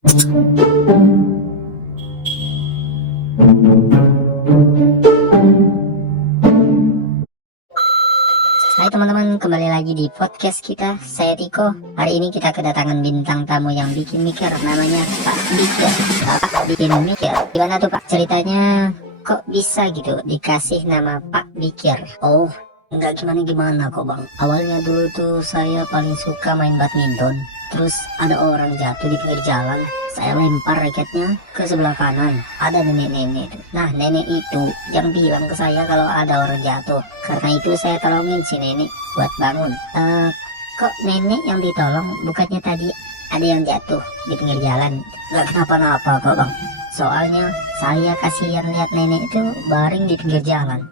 Hai teman-teman, kembali lagi di podcast kita. Saya Tiko. Hari ini kita kedatangan bintang tamu yang bikin mikir, namanya Pak Bikir. Pak bikin mikir. Gimana tuh Pak ceritanya? Kok bisa gitu dikasih nama Pak Bikir? Oh, nggak gimana-gimana kok bang. Awalnya dulu tuh saya paling suka main badminton. Terus ada orang jatuh di pinggir jalan. Saya lempar raketnya ke sebelah kanan. Ada nenek-nenek. Nah, nenek itu yang bilang ke saya kalau ada orang jatuh. Karena itu saya tolongin si nenek buat bangun. Kok nenek yang ditolong? Bukannya tadi ada yang jatuh di pinggir jalan? Gak kenapa-napa kok bang. Soalnya saya kasihan lihat nenek itu baring di pinggir jalan.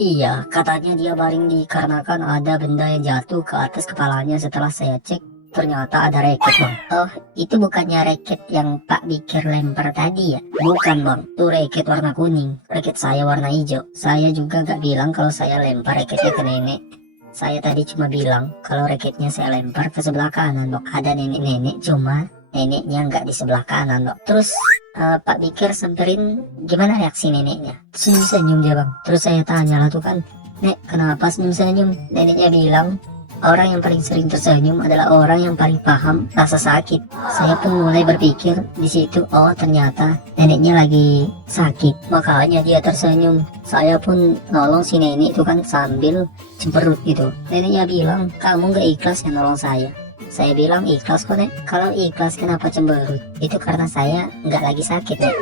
Iya, katanya dia baring dikarenakan ada benda yang jatuh ke atas kepalanya. Setelah saya cek, ternyata ada raket bang. Oh, itu bukannya raket yang Pak Bikir lempar tadi ya? Bukan bang, itu raket warna kuning. Raket saya warna hijau. Saya juga gak bilang kalau saya lempar raketnya ke nenek. Saya tadi cuma bilang kalau raketnya saya lempar ke sebelah kanan bang. Ada nenek-nenek, cuma neneknya nggak di sebelah kanan bang. Terus Pak Bikir samperin, gimana reaksi neneknya? Senyum-senyum dia bang. Terus saya tanya lah tuh kan, Nek, kenapa senyum-senyum? Neneknya bilang, orang yang paling sering tersenyum adalah orang yang paling paham rasa sakit. Saya pun mulai berpikir di situ, oh ternyata neneknya lagi sakit, makanya dia tersenyum. Saya pun nolong si nenek itu kan sambil cemberut gitu. Neneknya bilang, kamu gak ikhlas ya nolong saya? Saya bilang ikhlas kok Nek. Kalau ikhlas kenapa cemberut? Itu karena saya nggak lagi sakit Nek.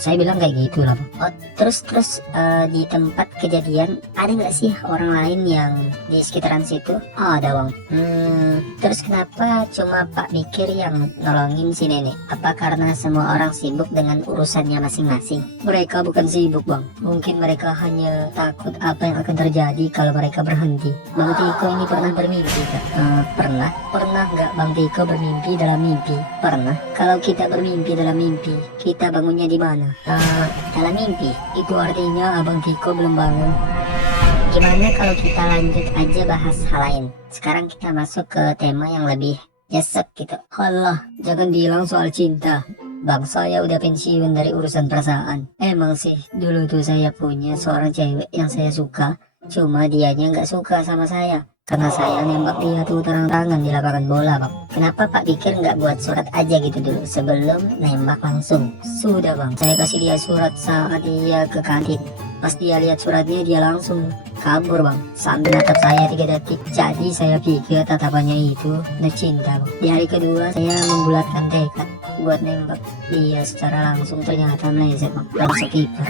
Saya bilang kayak gitu lah. Oh, terus di tempat kejadian ada nggak sih orang lain yang di sekitaran situ? Oh, ada bang. Terus kenapa cuma Pak Bikir yang nolongin si nenek? Apa karena semua orang sibuk dengan urusannya masing-masing? Mereka bukan sibuk bang. Mungkin mereka hanya takut apa yang akan terjadi kalau mereka berhenti. Bang Tiko ini pernah bermimpi Kak? Pernah nggak Bang Tiko bermimpi dalam mimpi? Pernah. Kalau kita bermimpi dalam mimpi, kita bangunnya di mana? Dalam mimpi. Itu artinya Abang Tiko belum bangun. Gimana kalau kita lanjut aja bahas hal lain? Sekarang kita masuk ke tema yang lebih nyesek gitu. Alah, jangan bilang soal cinta. Bang, saya udah pensiun dari urusan perasaan. Emang sih, dulu tuh saya punya seorang cewek yang saya suka. Cuma dianya nggak suka sama saya. Karena saya nembak dia tuh terang-terangan di lapangan bola bang. Kenapa Pak Bikir nggak buat surat aja gitu dulu sebelum nembak langsung? Sudah bang, saya kasih dia surat saat dia ke kantin. Pas dia lihat suratnya dia langsung kabur bang, sambil natap saya 3 detik. Jadi saya pikir tatapannya itu udah cinta bang. Di hari kedua saya membulatkan tekad buat nembak dia secara langsung, ternyata meleset bang, langsung kiper.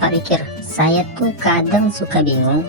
Pak Bikir, saya tuh kadang suka bingung.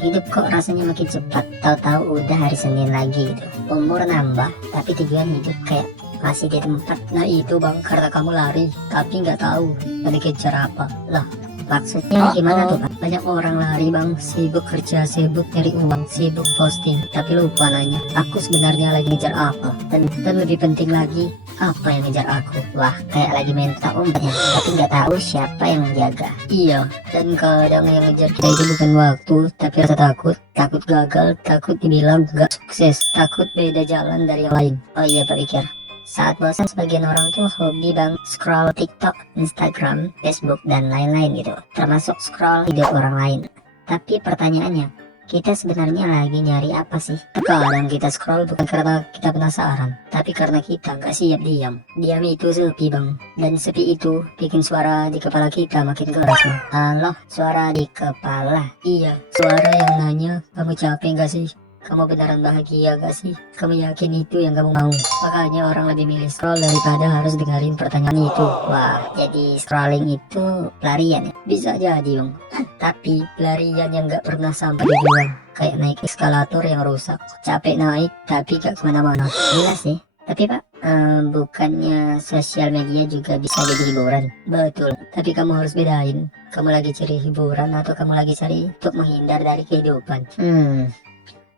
Hidup kok rasanya makin cepat, tahu-tahu udah hari Senin lagi gitu. Umur nambah, tapi tujuan hidup kayak masih di tempat. Nah itu bang, karena kamu lari, tapi nggak tahu mau dikejar apa. Lah, maksudnya gimana tuh Pak? Banyak orang lari bang, sibuk kerja, sibuk nyari uang, sibuk posting, tapi lupa nanya, aku sebenarnya lagi ngejar apa? Dan lebih penting lagi, apa yang ngejar aku? Wah, kayak lagi main petak umpet ya, tapi nggak tahu siapa yang menjaga. Iya, dan kadang yang ngejar kita itu bukan waktu, tapi rasa takut. Takut gagal, takut dibilang gak sukses, takut beda jalan dari yang lain. Oh iya Pak Bikir, saat bosan sebagian orang tuh hobi bang scroll TikTok, Instagram, Facebook, dan lain-lain gitu. Termasuk scroll hidup orang lain. Tapi pertanyaannya, kita sebenarnya lagi nyari apa sih? Kadang kita scroll bukan karena kita penasaran, tapi karena kita nggak siap diam. Diam itu sepi bang, dan sepi itu bikin suara di kepala kita makin keras bang. Halo, suara di kepala. Iya, suara yang nanya, kamu capek nggak sih? Kamu beneran bahagia gak sih? Kamu yakin itu yang kamu mau? Makanya orang lebih milih scroll daripada harus dengerin pertanyaan itu. Wah, jadi scrolling itu pelarian ya? Bisa jadi bang. Tapi pelarian yang gak pernah sampai tujuan. Kayak naik eskalator yang rusak. Capek naik tapi gak kemana-mana. Gila sih. Tapi Pak, bukannya sosial media juga bisa jadi hiburan? Betul, tapi kamu harus bedain. Kamu lagi cari hiburan atau kamu lagi cari untuk menghindar dari kehidupan?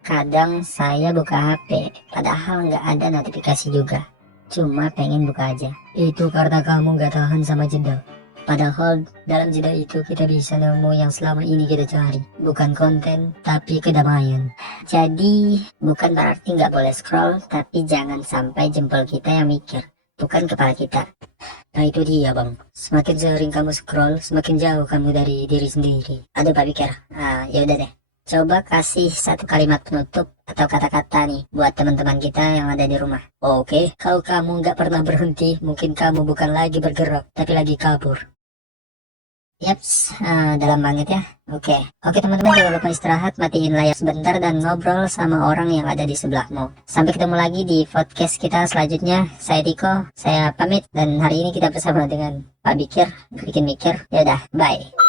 Kadang saya buka HP, padahal nggak ada notifikasi juga. Cuma pengen buka aja. Itu karena kamu nggak tahan sama jeda. Padahal dalam jeda itu kita bisa nemu yang selama ini kita cari. Bukan konten, tapi kedamaian. Jadi, bukan berarti nggak boleh scroll, tapi jangan sampai jempol kita yang mikir, bukan kepala kita. Nah itu dia bang, semakin sering kamu scroll, semakin jauh kamu dari diri sendiri. Aduh Pak Pikir, ya udah deh. Coba kasih satu kalimat penutup atau kata-kata nih buat teman-teman kita yang ada di rumah. Oke, kalau kamu nggak pernah berhenti, mungkin kamu bukan lagi bergerak, tapi lagi kabur. Yaps, dalam banget ya. Oke teman-teman, jangan lupa istirahat, matiin layar sebentar dan ngobrol sama orang yang ada di sebelahmu. Sampai ketemu lagi di podcast kita selanjutnya. Saya Diko, saya pamit dan hari ini kita bersama dengan Pak Bikir, bikin mikir. Yaudah, bye.